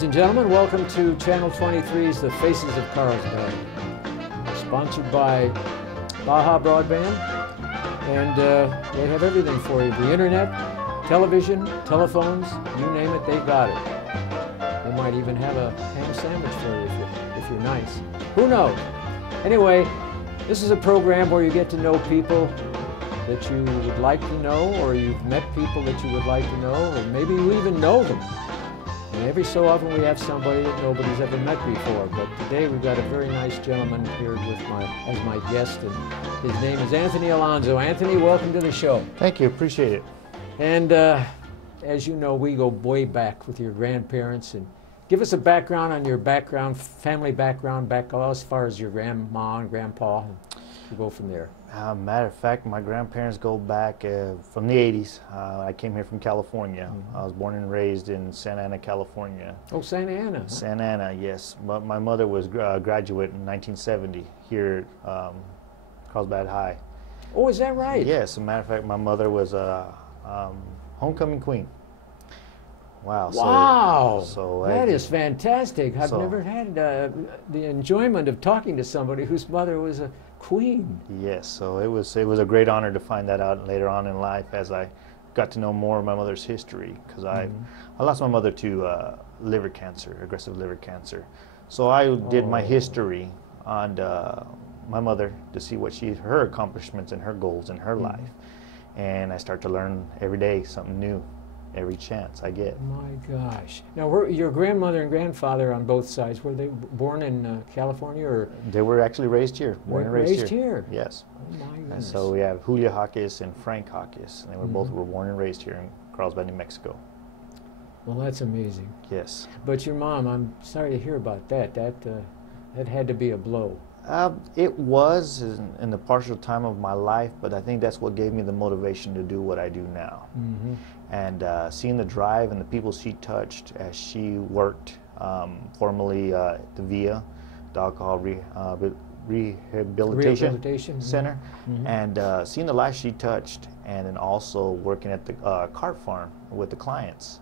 Ladies and gentlemen, welcome to Channel 23's The Faces of Carlsbad, sponsored by Baja Broadband, and they have everything for you. The internet, television, telephones, you name it, they've got it. They might even have a ham sandwich for you if you're nice. Who knows? Anyway, this is a program where you get to know people that you would like to know, or you've met people that you would like to know, or maybe you even know them. And every so often we have somebody that nobody's ever met before, but today we've got a very nice gentleman here as my guest, and his name is Anthony Alonzo. Anthony, welcome to the show. Thank you, appreciate it. And as you know, we go way back with your grandparents, and give us a background on your family background, back as far as your grandma and grandpa, and we'll go from there. Matter of fact, my grandparents go back from the 80s. I came here from California. I was born and raised in Santa Ana, California. Oh, Santa Ana. Huh? Santa Ana, yes. But my mother was a graduate in 1970 here at Carlsbad High. Oh, is that right? Yes, as a matter of fact, my mother was a homecoming queen. Wow. Wow. So that is fantastic. I've never had the enjoyment of talking to somebody whose mother was a queen. Yes, so it was a great honor to find that out later on in life as I got to know more of my mother's history, because I lost my mother to liver cancer, aggressive liver cancer. So I did my history on my mother to see what her accomplishments and her goals in her life, and I start to learn every day something new. Every chance I get. My gosh. Now, your grandmother and grandfather on both sides, were they born in California, or? They were actually raised here, born and raised here. Yes. Oh my goodness. And so we have Julia Hawkes and Frank Hawkes, and they were both born and raised here in Carlsbad, New Mexico. Well, that's amazing. Yes. But your mom, I'm sorry to hear about that. That had to be a blow. It was in the partial time of my life, but I think that's what gave me the motivation to do what I do now. And seeing the drive and the people she touched as she worked formerly at the VIA, the Alcohol Rehabilitation Center, and seeing the lives she touched, and then also working at the cart farm with the clients.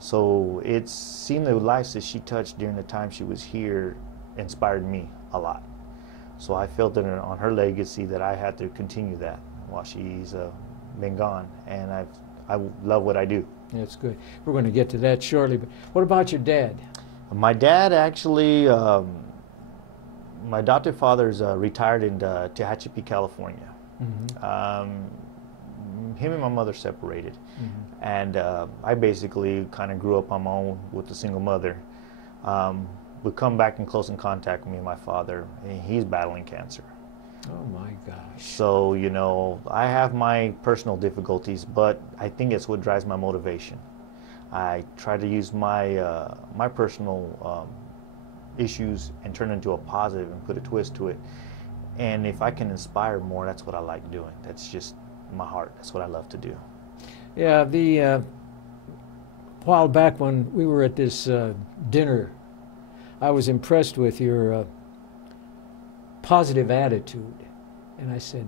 So it's seeing the lives that she touched during the time she was here inspired me a lot. So I felt that on her legacy that I had to continue that while she's been gone, and I love what I do. That's good. We're going to get to that shortly, but what about your dad? My dad actually, my adopted father's retired in Tehachapi, California. Him and my mother separated, and I basically kind of grew up on my own with a single mother. Would come back in close contact with me and my father, and he's battling cancer. Oh my gosh. So, you know, I have my personal difficulties, but I think it's what drives my motivation. I try to use my my personal issues and turn it into a positive and put a twist to it. And if I can inspire more, that's what I like doing. That's just my heart. That's what I love to do. Yeah, a while back when we were at this dinner, I was impressed with your positive attitude, and I said,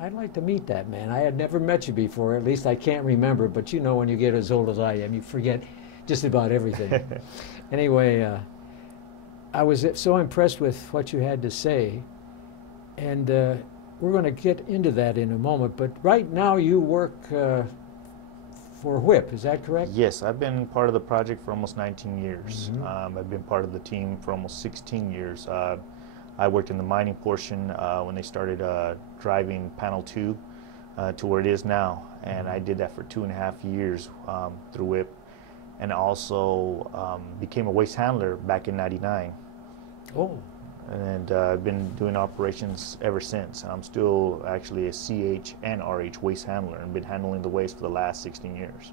I'd like to meet that man. I had never met you before, at least I can't remember, but you know when you get as old as I am, you forget just about everything. Anyway, I was so impressed with what you had to say, and we're going to get into that in a moment, but right now you work for WHIP, is that correct? Yes, I've been part of the project for almost 19 years. I've been part of the team for almost 16 years. I worked in the mining portion when they started driving Panel 2 to where it is now, and I did that for 2.5 years through WHIP, and also became a waste handler back in '99. Oh. And I've been doing operations ever since. I'm still actually a CH and RH waste handler, and been handling the waste for the last 16 years.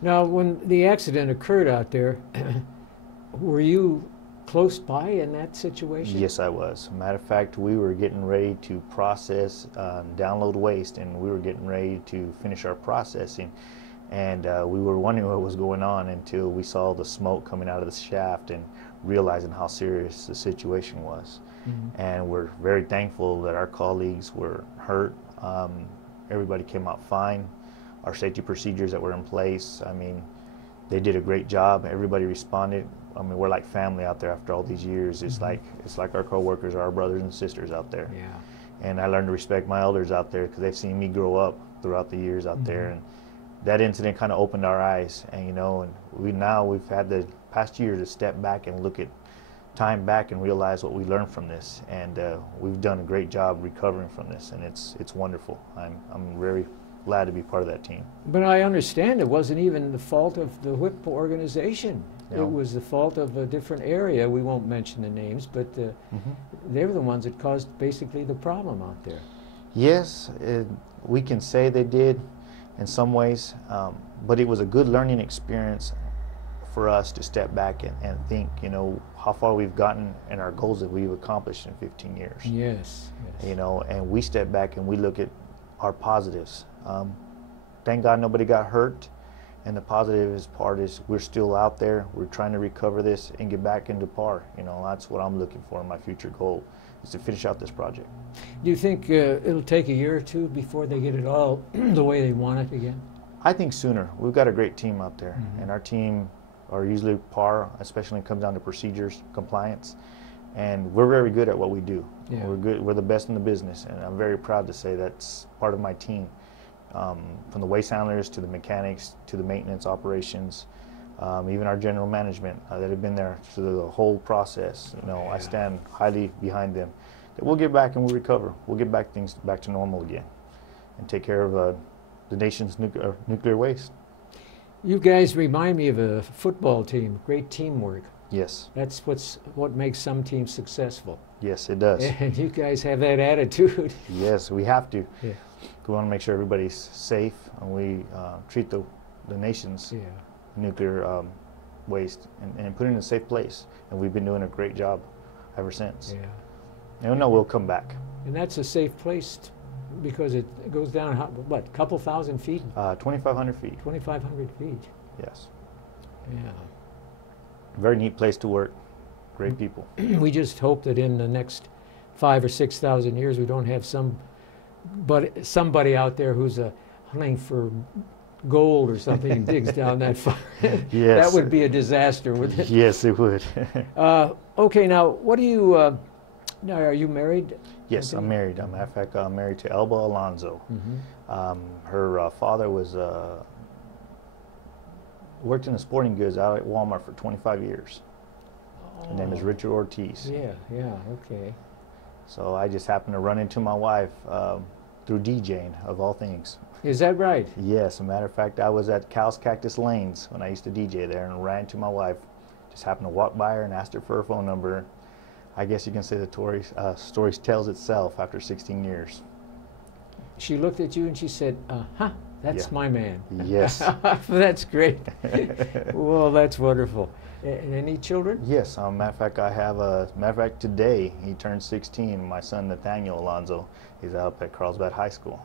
Now, when the accident occurred out there, were you close by in that situation? Yes, I was. Matter of fact, we were getting ready to process, download waste, and we were getting ready to finish our processing. And we were wondering what was going on until we saw the smoke coming out of the shaft and realizing how serious the situation was. And we're very thankful that our colleagues were hurt. Everybody came out fine. Our safety procedures that were in place, I mean, They did a great job. Everybody responded. I mean, we're like family out there after all these years. It's like our coworkers are our brothers and sisters out there. Yeah. And I learned to respect my elders out there because they've seen me grow up throughout the years out there. And that incident kind of opened our eyes. And you know, and we've had the past year to step back and look at time back and realize what we learned from this. And we've done a great job recovering from this, and it's wonderful. I'm very glad to be part of that team. But I understand it wasn't even the fault of the WHIP organization. No. It was the fault of a different area. We won't mention the names, but they were the ones that caused basically the problem out there. Yes, we can say they did in some ways, but it was a good learning experience for us to step back and think, you know, how far we've gotten and our goals that we've accomplished in 15 years. Yes. You know, and we step back and we look at our positives. Thank God nobody got hurt, and the positive part is we're still out there. We're trying to recover this and get back into par. You know, that's what I'm looking for. My future goal is to finish out this project. Do you think it'll take a year or two before they get it all the way they want it again? I think sooner. We've got a great team out there, and our team are usually par, especially when it comes down to procedures, compliance, and we're very good at what we do. Yeah. We're good. We're the best in the business, and I'm very proud to say that's part of my team. From the waste handlers to the mechanics to the maintenance operations, even our general management that have been there through the whole process. You know, I stand highly behind them. We'll get back and we'll recover. We'll get back things back to normal again, and take care of the nation's nuclear waste. You guys remind me of a football team. Great teamwork. Yes. That's what makes some teams successful. Yes, it does. And you guys have that attitude. Yes, we have to. Yeah. We want to make sure everybody's safe, and we treat the nation's nuclear waste and put it in a safe place. And we've been doing a great job ever since. Yeah. And no, we'll come back. And that's a safe place because it goes down, what, a couple thousand feet? 2,500 feet. 2,500 feet. Yes. Yeah. Very neat place to work. Great people. We just hope that in the next 5,000 or 6,000 years we don't have somebody out there who's hunting for gold or something and digs down that far. Yes. That would be a disaster, wouldn't it? Yes, it would. Okay, now what do you, now are you married? Yes, I'm married. As a matter of fact, I'm married to Elba Alonzo. Her father was worked in the sporting goods out at Walmart for 25 years. His name is Richard Ortiz. Yeah, okay. So I just happened to run into my wife through DJing, of all things. Is that right? Yes, as a matter of fact, I was at Cal's Cactus Lanes when I used to DJ there and ran into my wife. Just happened to walk by her and asked her for her phone number. I guess you can say the story tells itself after 16 years. She looked at you and she said, that's my man. Yes. That's great. Well, that's wonderful. And any children? Yes, matter of fact, I have matter of fact, today he turned 16. My son Nathaniel Alonzo, he's out at Carlsbad High School.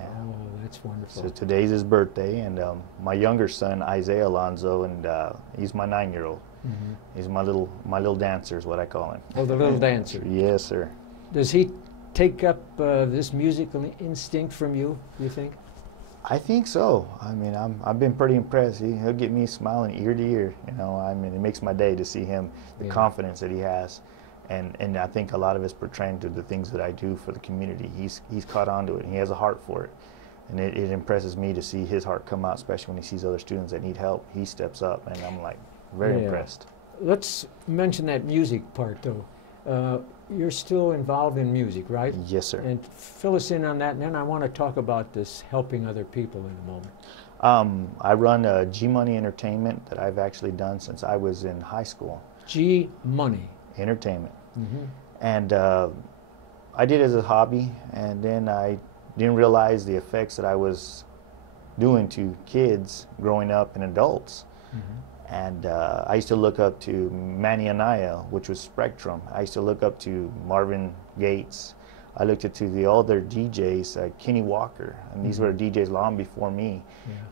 Oh, that's wonderful. So today's his birthday, and my younger son Isaiah Alonzo, and he's my 9-year-old. He's my little dancer, is what I call him. Oh, the little dancer. Yes, sir. Does he take up this musical instinct from you, do you think? I think so. I mean, I've been pretty impressed. He'll get me smiling ear to ear. You know, I mean, it makes my day to see him, the confidence that he has, and I think a lot of it's portraying to the things that I do for the community. He's caught on to it, and he has a heart for it, and it impresses me to see his heart come out, especially when he sees other students that need help. He steps up, and I'm like very impressed. Let's mention that music part, though. You're still involved in music, right? Yes, sir. And fill us in on that, and then I want to talk about this helping other people in a moment. I run G Money Entertainment that I've actually done since I was in high school. G Money Entertainment. And I did it as a hobby, and then I didn't realize the effects that I was doing to kids growing up and adults. And I used to look up to Manny Anaya, which was Spectrum. I used to look up to Marvin Gates. I looked up to the older DJs, Kenny Walker, and these were DJs long before me.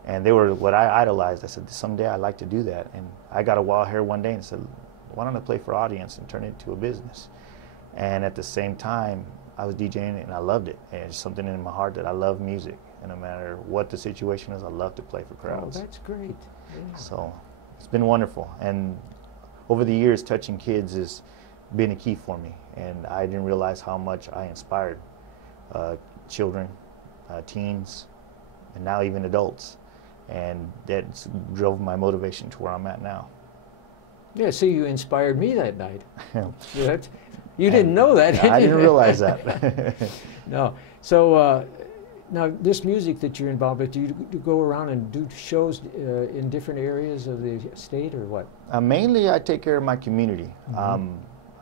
And they were what I idolized. I said, someday I'd like to do that. And I got a wild hair one day and said, why don't I play for audience and turn it into a business? And at the same time, I was DJing and I loved it. And it's something in my heart that I love music. And no matter what the situation is, I love to play for crowds. Oh, that's great. Yeah. So it's been wonderful. And over the years, touching kids has been a key for me. And I didn't realize how much I inspired children, teens, and now even adults. And that drove my motivation to where I'm at now. Yeah, see, you inspired me that night. You didn't know that, did you? I didn't realize that. No. So now this music that you're involved with, do you go around and do shows in different areas of the state or what? Mainly I take care of my community.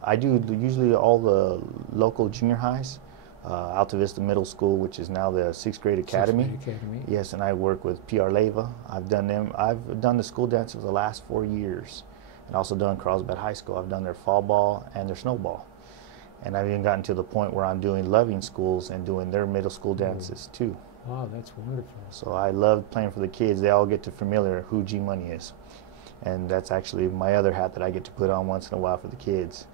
I do usually all the local junior highs. Alta Vista Middle School, which is now the 6th grade academy. 6th grade academy. Yes, and I work with PR Leva. I've done them. I've done the school dance for the last 4 years, and also done Carlsbad High School. I've done their fall ball and their snowball, and I've even gotten to the point where I'm doing Loving schools and doing their middle school dances too. Wow, that's wonderful. So I love playing for the kids. They all get to familiar who G Money is, and that's actually my other hat that I get to put on once in a while for the kids.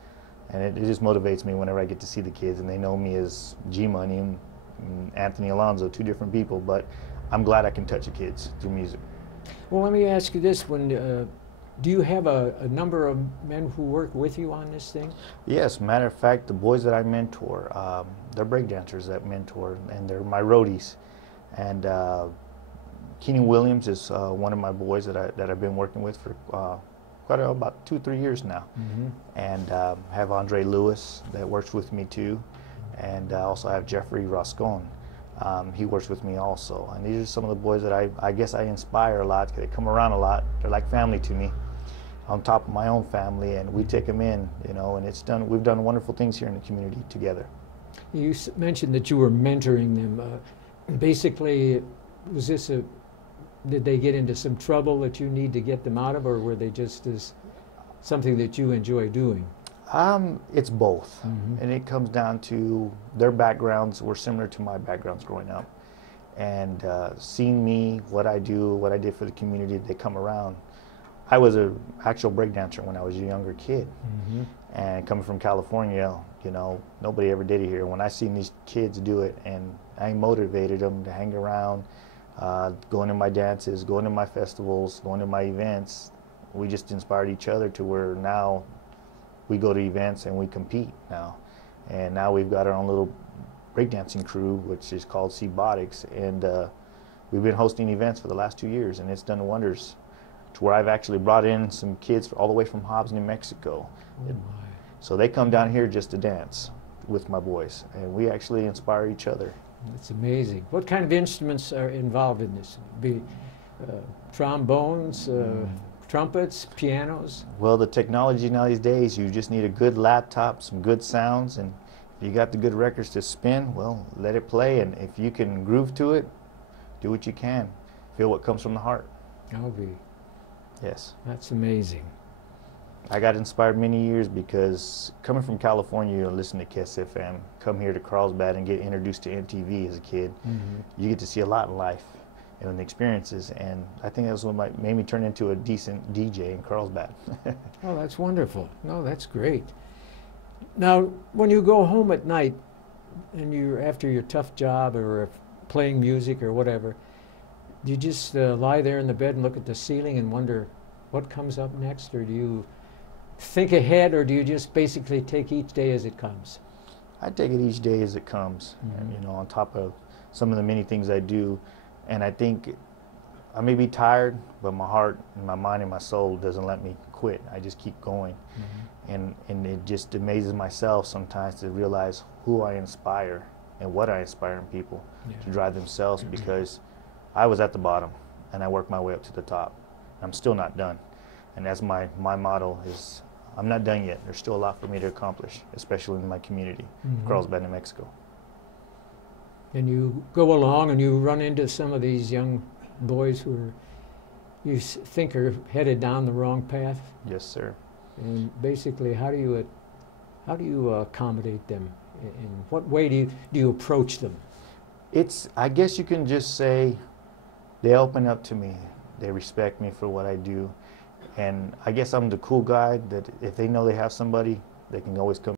And it just motivates me whenever I get to see the kids and they know me as G Money and Anthony Alonzo, 2 different people, but I'm glad I can touch the kids through music. Well, let me ask you this. Do you have a number of men who work with you on this thing? Yes, matter of fact, the boys that I mentor, they're breakdancers that mentor, and they're my roadies. And Keenan Williams is one of my boys that I've been working with for about 2-3 years now. And have Andre Lewis that works with me too, and also have Jeffrey Roscone. He works with me also, and these are some of the boys that I guess I inspire a lot. They come around a lot. They're like family to me, on top of my own family, and we take them in, you know, and we've done wonderful things here in the community together. You mentioned that you were mentoring them. Basically, was this did they get into some trouble that you need to get them out of, or were they just something that you enjoy doing? It's both, and it comes down to their backgrounds were similar to my backgrounds growing up, and seeing me, what I do, what I did for the community, they come around. I was an actual breakdancer when I was a younger kid, and coming from California, you know, nobody ever did it here. When I seen these kids do it, and I motivated them to hang around, going to my dances, going to my festivals, going to my events. We just inspired each other to where now we go to events and we compete now. And now we've got our own little breakdancing crew, which is called Cbotics, and we've been hosting events for the last 2 years, and it's done wonders to where I've actually brought in some kids all the way from Hobbs, New Mexico. Oh, so they come down here just to dance with my boys, and we actually inspire each other. That's amazing. What kind of instruments are involved in this? Trombones, trumpets, pianos? Well, the technology now these days, you just need a good laptop, some good sounds, and if you got the good records to spin, well, let it play, and if you can groove to it, do what you can. Feel what comes from the heart. Yes. That's amazing. I got inspired many years because coming from California, you listen to Kiss FM, come here to Carlsbad and get introduced to MTV as a kid. You get to see a lot in life and the experiences, and I think that's what made me turn into a decent DJ in Carlsbad. Oh, that's wonderful. No, that's great. Now, when you go home at night and you're after your tough job or playing music or whatever, do you just lie there in the bed and look at the ceiling and wonder what comes up next, or do you think ahead, or do you just basically take each day as it comes? I take it each day as it comes, and, you know, on top of some of the many things I do. And I think I may be tired, but my heart and my mind and my soul doesn't let me quit. I just keep going. And it just amazes myself sometimes to realize who I inspire and what I inspire in people to drive themselves, because I was at the bottom and I worked my way up to the top. I'm still not done. And that's my motto is, I'm not done yet. There's still a lot for me to accomplish, especially in my community, Carlsbad, New Mexico. And you go along and you run into some of these young boys who you think are headed down the wrong path. Yes, sir. And basically, how do you accommodate them? In what way do you approach them? I guess you can just say they open up to me. They respect me for what I do. And I guess I'm the cool guy that if they know they have somebody, they can always come